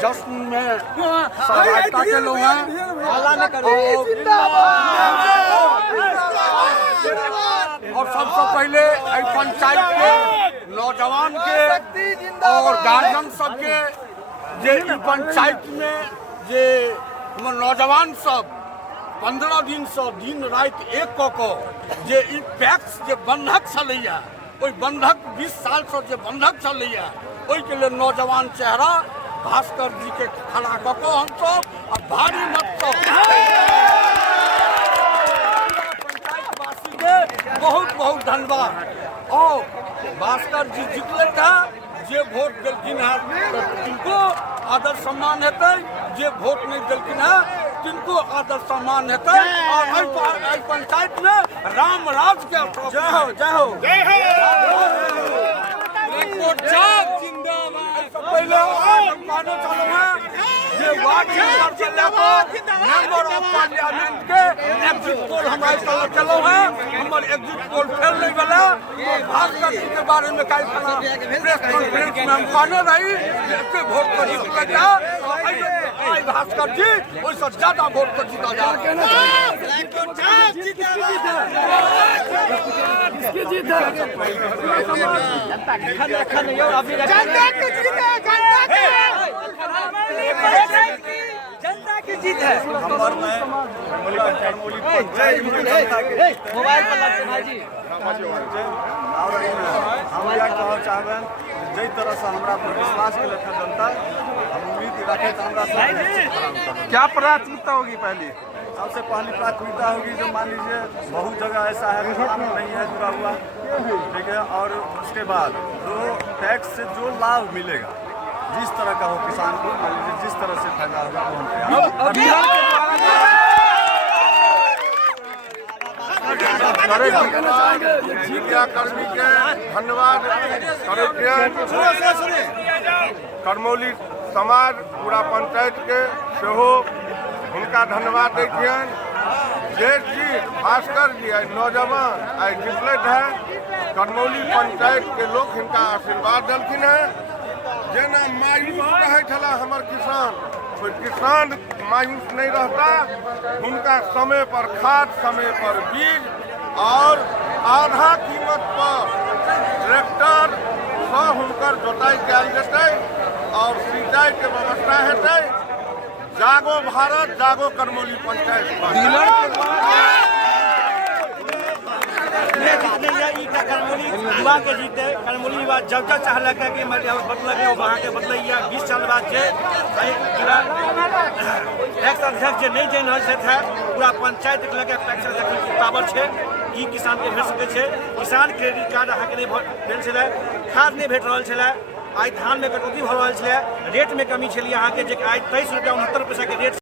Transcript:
जश्न में सहभागिता के लोग हैं और सबसे पहले पंचायत के नौजवान के और गार्जियन सबके जे पंचायत में जे नौजवान सब 15 दिन से दिन रात एक कऽ जे ई पैक्स जे बंधक छलैया ओहि बंधक 20 साल से जे बंधक छलैया ओहि के लिए नौजवान चेहरा भास्कर जी के खड़ा कऽ हम सब भारी मत पंचायतवासी के बहुत बहुत धन्यवाद। और भास्कर जी जितले था जे वोट दिलखिन है तिनको आदर सम्मान हेतै, जे वोट नहीं दिलखिन है तिनको आदर सम्मान हेतै। और पंचायत में राम राज के जय हो जय हो जय हो। पहले मेंबर ऑफ पार्लियामेंट के एग्जिट पोल हमारे तरफ चलो है, हमारे एग्जिट पोल फेल नहीं गला। भास्कर जी के बारे में कई प्रेस कॉन्फ्रेंस में हम कहने रही कि वोट को जीता भास्कर जी वैसे ज्यादा वोट को जीता जाए। जनता की जीत है। नंबर में मोबाइल पर लगते भाई हम यह कहना चाहबे जै तरह से हमरा पर विश्वास के लेकर जनता हम उम्मीद रखे तो हमरा क्या प्राथमिकता होगी? पहली सबसे पहली प्राथमिकता होगी जो मान लीजिए बहुत जगह ऐसा है कानून नहीं है जुड़ा हुआ, ठीक है। और उसके बाद जो टैक्स से जो लाभ मिलेगा जिस तरह का हो किसान को मान लीजिए जिस तरह से फायदा होगा वो हम मीडिया कर्मी के धन्यवाद करमौली समाज पूरा पंचायत के सेहो उनका धन्यवाद देथियन। जे जी भास्कर जी आई नौजवान आई जितलैथ है करमौली पंचायत के लोग हिनका आशीर्वाद देलखिन है। जेना मायूस रहे छला हमर किसान, कोई किसान मायूस नहीं रहता। उनका समय पर खाद, समय पर बीज और आधा कीमत पर ट्रैक्टर से हुनकर जोताई कयल जेतै और सिंचाई के व्यवस्था हेतै। जागो भारत जागो करमौली पंचायत करमौली युवा के जीते करमौली युवा जब चाहल कि बदल वहाँ के बदल 20 साल बाद एक्स अध्यक्ष नहीं जान रहा पूरा पंचायत लगे पावर है ई किसान के भेट सके छे। किसान क्रेडिट कार्ड अहाँ के नहीं भेल छलै, खाद नहीं भेट रहल छलै, आई धान में कटौती भ रहल छलै, रेट में कमी छलै अहाँ के जे आई 23 रुपया 69 पैसा के रेट